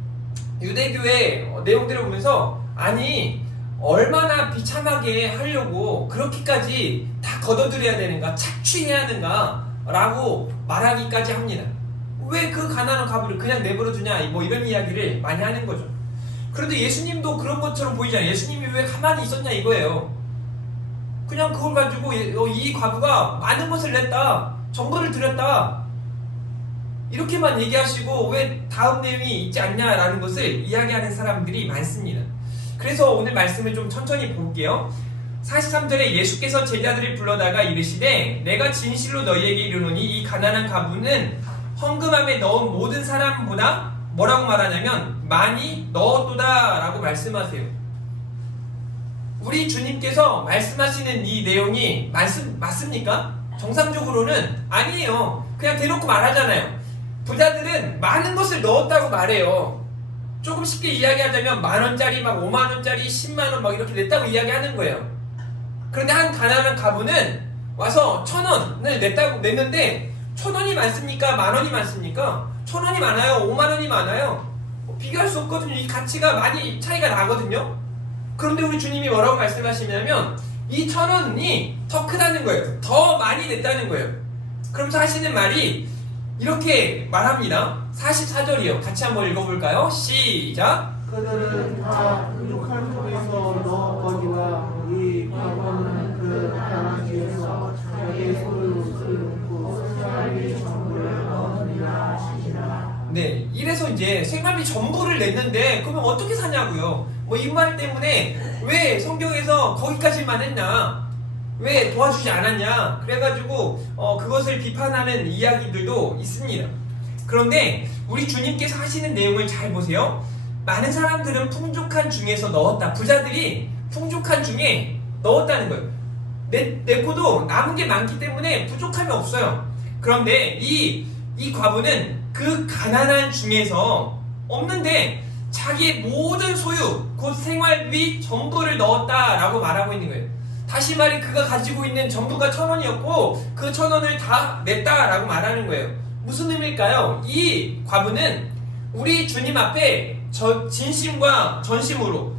유대교의 내용들을 보면서 아니 얼마나 비참하게 하려고 그렇게까지 다 걷어들여야 되는가, 착취해야 하는가 라고 말하기까지 합니다. 왜 그 가난한 과부를 그냥 내버려 두냐, 뭐 이런 이야기를 많이 하는 거죠. 그런데 예수님도 그런 것처럼 보이잖아요. 예수님이 왜 가만히 있었냐 이거예요. 그냥 그걸 가지고 이 과부가 많은 것을 냈다, 전부를 드렸다, 이렇게만 얘기하시고 왜 다음 내용이 있지 않냐라는 것을 이야기하는 사람들이 많습니다. 그래서 오늘 말씀을 좀 천천히 볼게요. 43절에 예수께서 제자들을 불러다가 이르시되 내가 진실로 너희에게 이르노니 이 가난한 과부는 헌금함에 넣은 모든 사람보다 뭐라고 말하냐면 많이 넣었도다 라고 말씀하세요. 우리 주님께서 말씀하시는 이 내용이 맞습니까? 정상적으로는 아니에요. 그냥 대놓고 말하잖아요. 부자들은 많은 것을 넣었다고 말해요. 조금 쉽게 이야기하자면 10,000원짜리 막 50,000원짜리 10만원 막 이렇게 냈다고 이야기하는 거예요. 그런데 한 가난한 가부는 와서 1,000원을 냈는데 1,000원이 많습니까? 10,000원이 많습니까? 1,000원이 많아요? 50,000원이 많아요? 비교할 수 없거든요. 이 가치가 많이 차이가 나거든요. 그런데 우리 주님이 뭐라고 말씀하시냐면 이 1,000원이 더 크다는 거예요. 더 많이 냈다는 거예요. 그러면서 하시는 말이 이렇게 말합니다. 44절이요. 같이 한번 읽어볼까요? 시작. 그들은 다 부족한 속에서 넣었거니와 이 과거는 그 가난한 중에서 자기의 소유를 쓰고 생활비 전부를 넣었느니라 하시니라. 네, 이래서 이제 생활비 전부를 냈는데 그러면 어떻게 사냐고요. 뭐 이 말 때문에 왜 성경에서 거기까지만 했냐, 왜 도와주지 않았냐, 그래가지고 그것을 비판하는 이야기들도 있습니다. 그런데 우리 주님께서 하시는 내용을 잘 보세요. 많은 사람들은 풍족한 중에서 넣었다. 부자들이 풍족한 중에 넣었다는 거예요. 내고도 남은 게 많기 때문에 부족함이 없어요. 그런데 이 과부는 그 가난한 중에서 없는데 자기의 모든 소유, 곧 생활비 전부를 넣었다라고 말하고 있는 거예요. 다시 말해 그가 가지고 있는 전부가 1,000원이었고 그 1,000원을 다 냈다라고 말하는 거예요. 무슨 의미일까요? 이 과부는 우리 주님 앞에 진심과 진심으로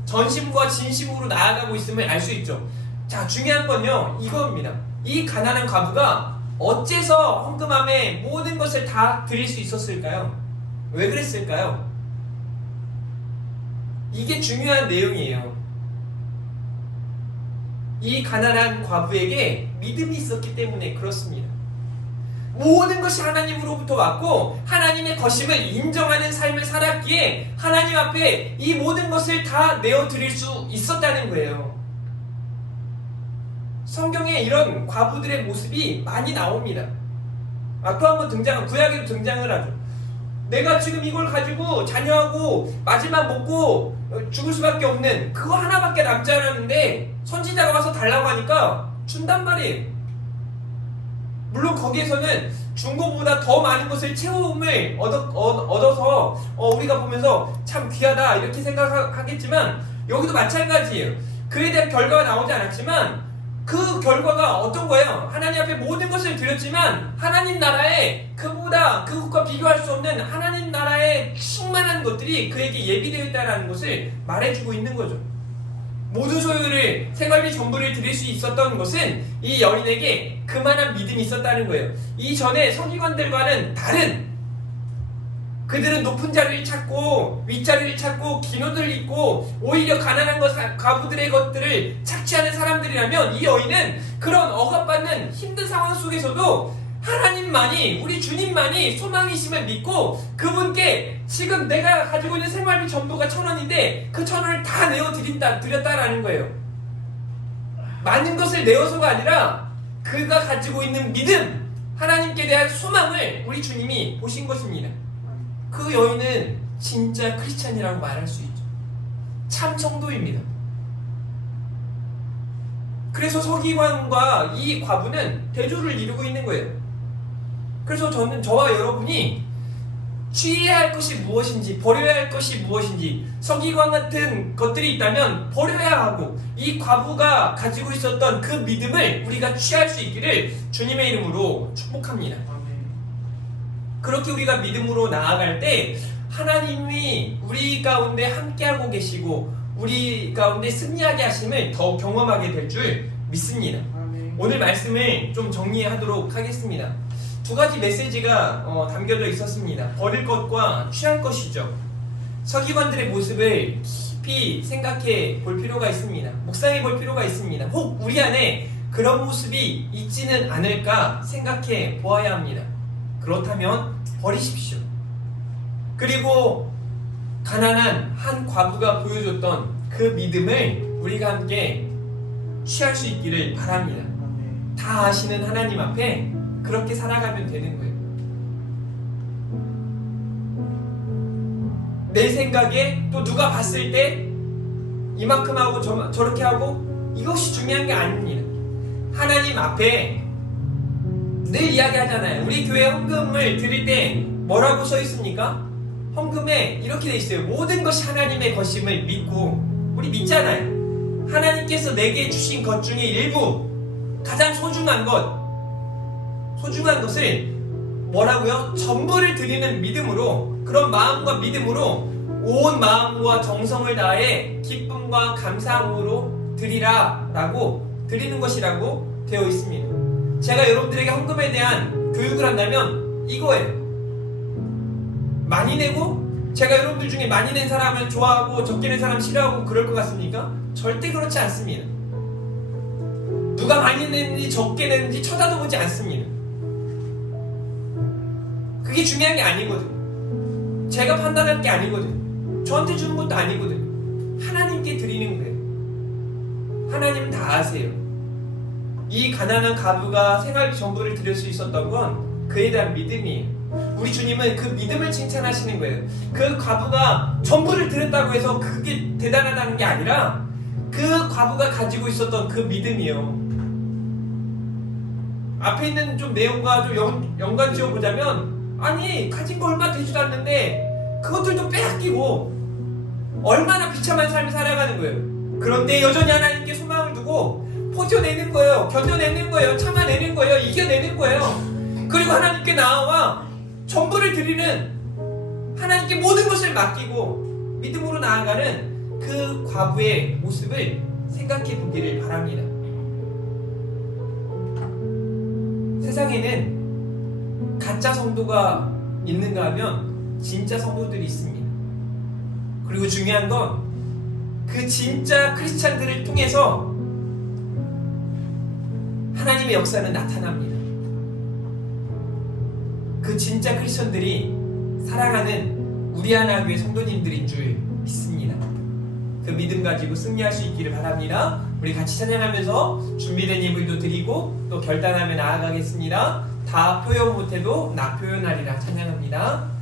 나아가고 있음을 알 수 있죠. 자, 중요한 건요 이겁니다. 이 가난한 과부가 어째서 헌금함에 모든 것을 다 드릴 수 있었을까요? 왜 그랬을까요? 이게 중요한 내용이에요. 이 가난한 과부에게 믿음이 있었기 때문에 그렇습니다. 모든 것이 하나님으로부터 왔고 하나님의 것임을 인정하는 삶을 살았기에 하나님 앞에 이 모든 것을 다 내어드릴 수 있었다는 거예요. 성경에 이런 과부들의 모습이 많이 나옵니다. 또 한 번 구약에도 등장을 하죠. 내가 지금 이걸 가지고 자녀하고 마지막 먹고 죽을 수밖에 없는 그거 하나밖에 남지 않았는데 선지자가 와서 달라고 하니까 준단 말이에요. 물론 거기에서는 준 것보다 더 많은 것을 체험을 얻어서 우리가 보면서 참 귀하다 이렇게 생각하겠지만 여기도 마찬가지예요. 그에 대한 결과가 나오지 않았지만 그 결과가 어떤 거예요? 하나님 앞에 모든 것을 드렸지만 하나님 나라에 그것과 비교할 수 없는 하나님 나라의 충만한 것들이 그에게 예비되어 있다는 것을 말해주고 있는 거죠. 모든 소유를, 생활비 전부를 드릴 수 있었던 것은 이 여인에게 그만한 믿음이 있었다는 거예요. 이전에 서기관들과는 다른, 그들은 높은 자리를 찾고 윗자리를 찾고 긴 옷을 입고 오히려 가난한 과부들의 것들을 착취하는 사람들이라면 이 여인은 그런 억압받는 힘든 상황 속에서도 하나님만이, 우리 주님만이 소망이심을 믿고 그분께 지금 내가 가지고 있는 생활비 전부가 1,000원인데 그 1,000원을 다 드렸다라는 거예요. 많은 것을 내어서가 아니라 그가 가지고 있는 믿음, 하나님께 대한 소망을 우리 주님이 보신 것입니다. 그 여인은 진짜 크리스찬이라고 말할 수 있죠. 참 성도입니다. 그래서 서기관과 이 과부는 대조를 이루고 있는 거예요. 그래서 저와 여러분이 취해야 할 것이 무엇인지, 버려야 할 것이 무엇인지, 서기관 같은 것들이 있다면 버려야 하고, 이 과부가 가지고 있었던 그 믿음을 우리가 취할 수 있기를 주님의 이름으로 축복합니다. 그렇게 우리가 믿음으로 나아갈 때 하나님이 우리 가운데 함께하고 계시고 우리 가운데 승리하게 하심을 더 경험하게 될 줄 믿습니다. 오늘 말씀을 좀 정리하도록 하겠습니다. 두 가지 메시지가 담겨져 있었습니다. 버릴 것과 취할 것이죠. 서기관들의 모습을 깊이 생각해 볼 필요가 있습니다. 묵상해 볼 필요가 있습니다. 혹 우리 안에 그런 모습이 있지는 않을까 생각해 보아야 합니다. 그렇다면 버리십시오. 그리고 가난한 한 과부가 보여줬던 그 믿음을 우리가 함께 취할 수 있기를 바랍니다. 다 아시는 하나님 앞에 그렇게 살아가면 되는 거예요. 내 생각에 또 누가 봤을 때 이만큼 하고 저렇게 하고 이것이 중요한 게 아닙니다. 하나님 앞에 늘 이야기하잖아요. 우리 교회 헌금을 드릴 때 뭐라고 써 있습니까? 헌금에 이렇게 돼 있어요. 모든 것이 하나님의 것임을 믿고, 우리 믿잖아요. 하나님께서 내게 주신 것 중에 일부, 가장 소중한 것을 뭐라고요? 전부를 드리는 믿음으로, 그런 마음과 믿음으로 온 마음과 정성을 다해 기쁨과 감사함으로 드리라 라고 드리는 것이라고 되어 있습니다. 제가 여러분들에게 헌금에 대한 교육을 한다면 이거예요. 많이 내고 제가 여러분들 중에 많이 낸 사람은 좋아하고 적게 낸 사람 싫어하고 그럴 것 같습니까? 절대 그렇지 않습니다. 누가 많이 냈는지 적게 냈는지 쳐다도 보지 않습니다. 그게 중요한 게 아니거든요. 제가 판단할 게 아니거든요. 저한테 주는 것도 아니거든요. 하나님께 드리는 거예요. 하나님은 다 아세요. 이 가난한 과부가 생활비 전부를 드릴 수 있었던 건 그에 대한 믿음이에요. 우리 주님은 그 믿음을 칭찬하시는 거예요. 그 과부가 전부를 드렸다고 해서 그게 대단하다는 게 아니라 그 과부가 가지고 있었던 그 믿음이요. 앞에 있는 좀 내용과 좀 연관 지어 보자면, 아니 가진 거 얼마 되지도 않는데 그것들도 빼앗기고 얼마나 비참한 삶을 살아가는 거예요. 그런데 여전히 하나님께 소망을 두고 버텨내는 거예요. 견뎌내는 거예요. 참아내는 거예요. 이겨내는 거예요. 그리고 하나님께 나아와 전부를 드리는, 하나님께 모든 것을 맡기고 믿음으로 나아가는 그 과부의 모습을 생각해 보기를 바랍니다. 세상에는 가짜 성도가 있는가 하면 진짜 성도들이 있습니다. 그리고 중요한 건 그 진짜 크리스찬들을 통해서 하나님의 역사는 나타납니다. 그 진짜 크리스천들이 사랑하는 우리 하나 교회 성도님들인 줄 믿습니다. 그 믿음 가지고 승리할 수 있기를 바랍니다. 우리 같이 찬양하면서 준비된 예물도 드리고 또 결단하며 나아가겠습니다. 다 표현 못해도 나 표현하리라 찬양합니다.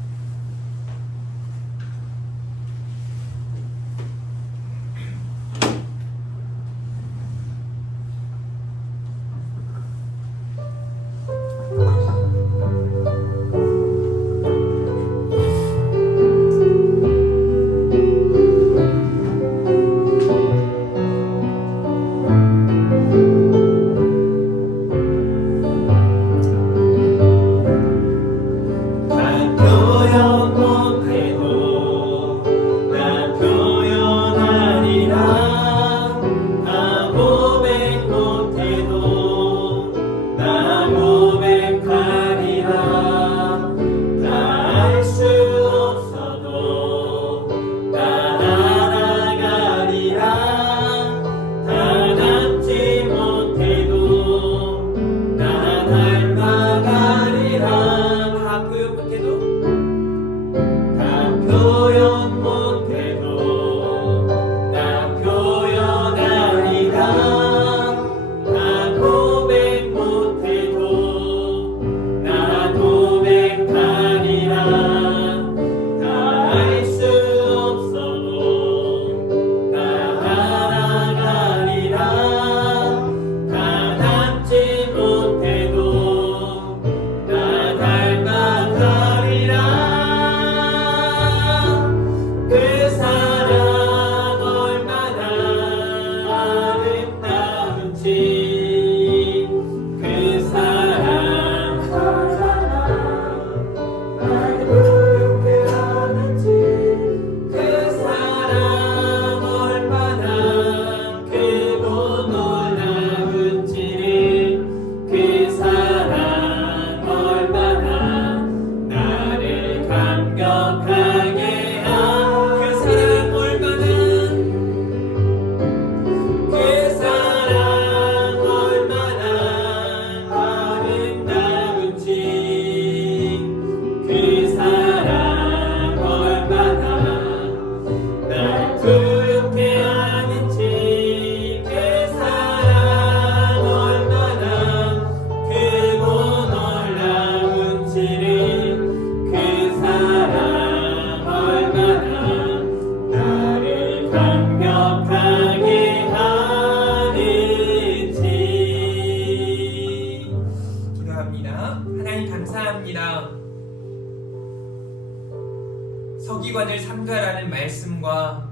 서기관을 삼가라는 말씀과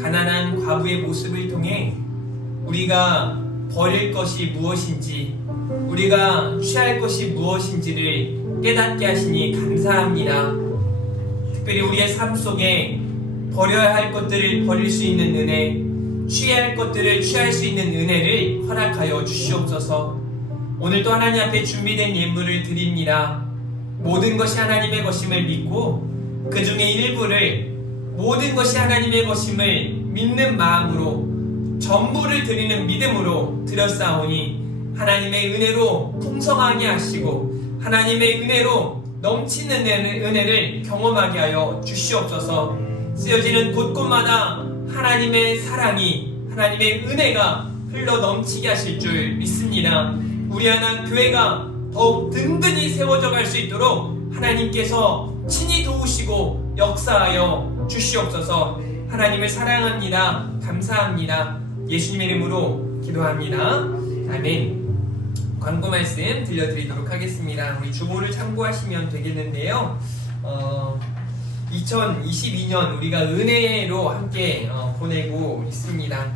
가난한 과부의 모습을 통해 우리가 버릴 것이 무엇인지, 우리가 취할 것이 무엇인지를 깨닫게 하시니 감사합니다. 특별히 우리의 삶 속에 버려야 할 것들을 버릴 수 있는 은혜, 취해야 할 것들을 취할 수 있는 은혜를 허락하여 주시옵소서. 오늘도 하나님 앞에 준비된 예물을 드립니다. 모든 것이 하나님의 것임을 믿고 그 중에 일부를 모든 것이 하나님의 것임을 믿는 마음으로 전부를 드리는 믿음으로 드렸사오니 하나님의 은혜로 풍성하게 하시고 하나님의 은혜로 넘치는 은혜를 경험하게 하여 주시옵소서. 쓰여지는 곳곳마다 하나님의 사랑이, 하나님의 은혜가 흘러 넘치게 하실 줄 믿습니다. 우리 하나 교회가 더욱 든든히 세워져 갈 수 있도록 하나님께서 친히 도우시고 역사하여 주시옵소서. 하나님을 사랑합니다. 감사합니다. 예수님의 이름으로 기도합니다. 아멘. 광고 말씀 들려드리도록 하겠습니다. 우리 주보를 참고하시면 되겠는데요. 2022년 우리가 은혜로 함께 보내고 있습니다.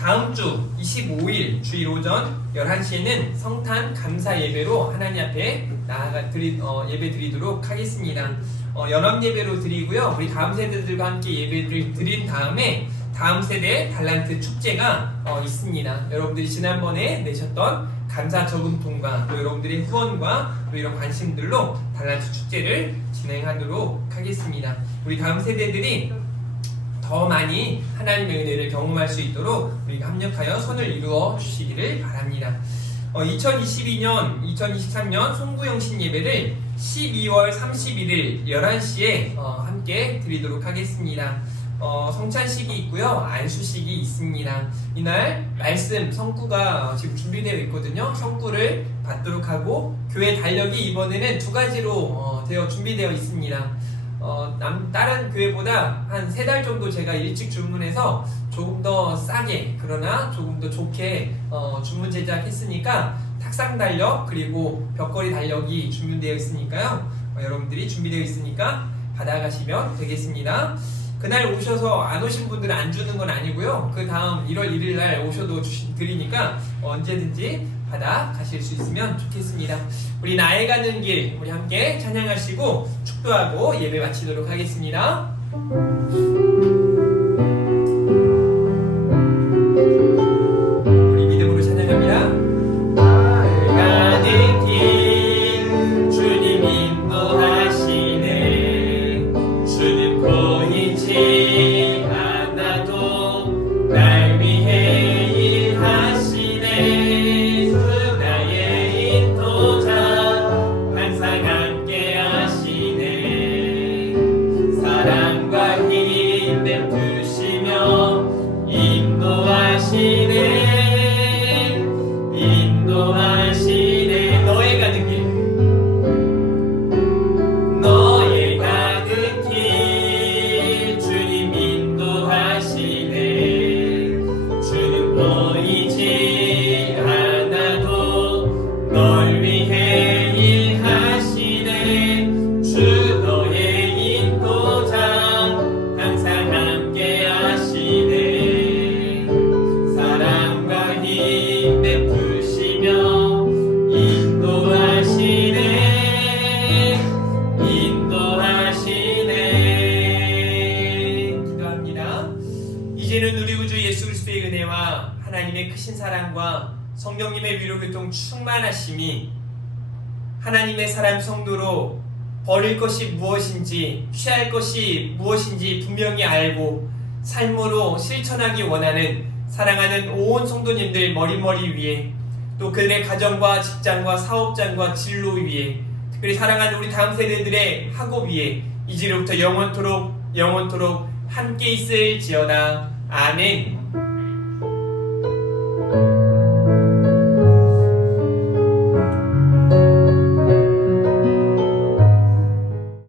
다음 주 25일 주일 오전 11시에는 성탄 감사 예배로 하나님 앞에 나아가 예배 드리도록 하겠습니다. 연합 예배로 드리고요. 우리 다음 세대들과 함께 예배를 드린 다음에 다음 세대 달란트 축제가 있습니다. 여러분들이 지난번에 내셨던 감사 저금통과 또 여러분들의 후원과 또 이런 관심들로 달란트 축제를 진행하도록 하겠습니다. 우리 다음 세대들이 더 많이 하나님의 은혜를 경험할 수 있도록 우리가 합력하여 선을 이루어 주시기를 바랍니다. 2023년 송구영신 예배를 12월 31일 11시에 함께 드리도록 하겠습니다. 성찬식이 있고요. 안수식이 있습니다. 이날 말씀 성구가 지금 준비되어 있거든요. 성구를 받도록 하고 교회 달력이 이번에는 두 가지로 준비되어 있습니다. 다른 교회보다 한 3달 정도 제가 일찍 주문해서 조금 더 싸게 그러나 조금 더 좋게 주문 제작했으니까 탁상 달력 그리고 벽걸이 달력이 주문되어 있으니까요. 여러분들이 준비되어 있으니까 받아가시면 되겠습니다. 그날 오셔서 안 오신 분들은 안 주는 건 아니고요. 그 다음 1월 1일 날 오셔도 드리니까 언제든지 받아 가실 수 있으면 좋겠습니다. 우리 나의 가는 길 우리 함께 찬양하시고 축도하고 예배 마치도록 하겠습니다. 우리 믿음으로 찬양합니다. 나의 가는 길 주님 인도하시네. 주는 보이지 않아도 날 위해 일하시네. 인도하시네. 너의 가는 길 너의 가는 길 주님 인도하시네. 주는 보이지 않아도 널 위해 일하시네. 주 너의 인도자 항상 함께 하시네. 사랑과 힘 베푸시며 인도하시네. 기도합니다. 이제는 우리 구주 예수 그리스도의 은혜와 하나님의 크신 사랑과 성령님의 위로 교통 충만하심이 하나님의 사람 성도로 버릴 것이 무엇인지 취할 것이 무엇인지 분명히 알고 삶으로 실천하기 원하는 사랑하는 온 성도님들 머리머리 위에 또 그들의 가정과 직장과 사업장과 진로 위에 특별히 사랑하는 우리 다음 세대들의 학업 위에 이제로부터 영원토록 함께 있을지어다. 아멘.